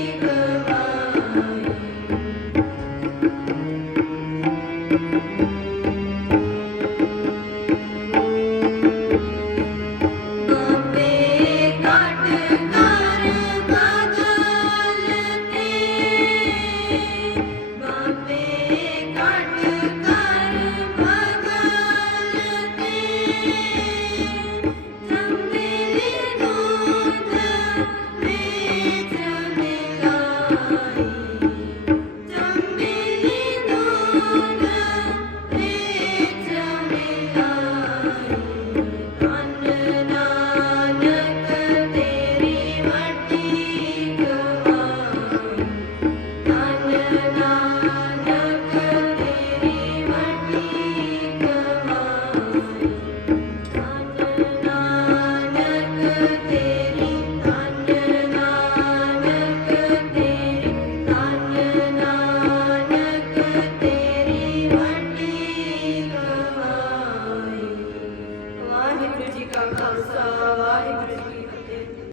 be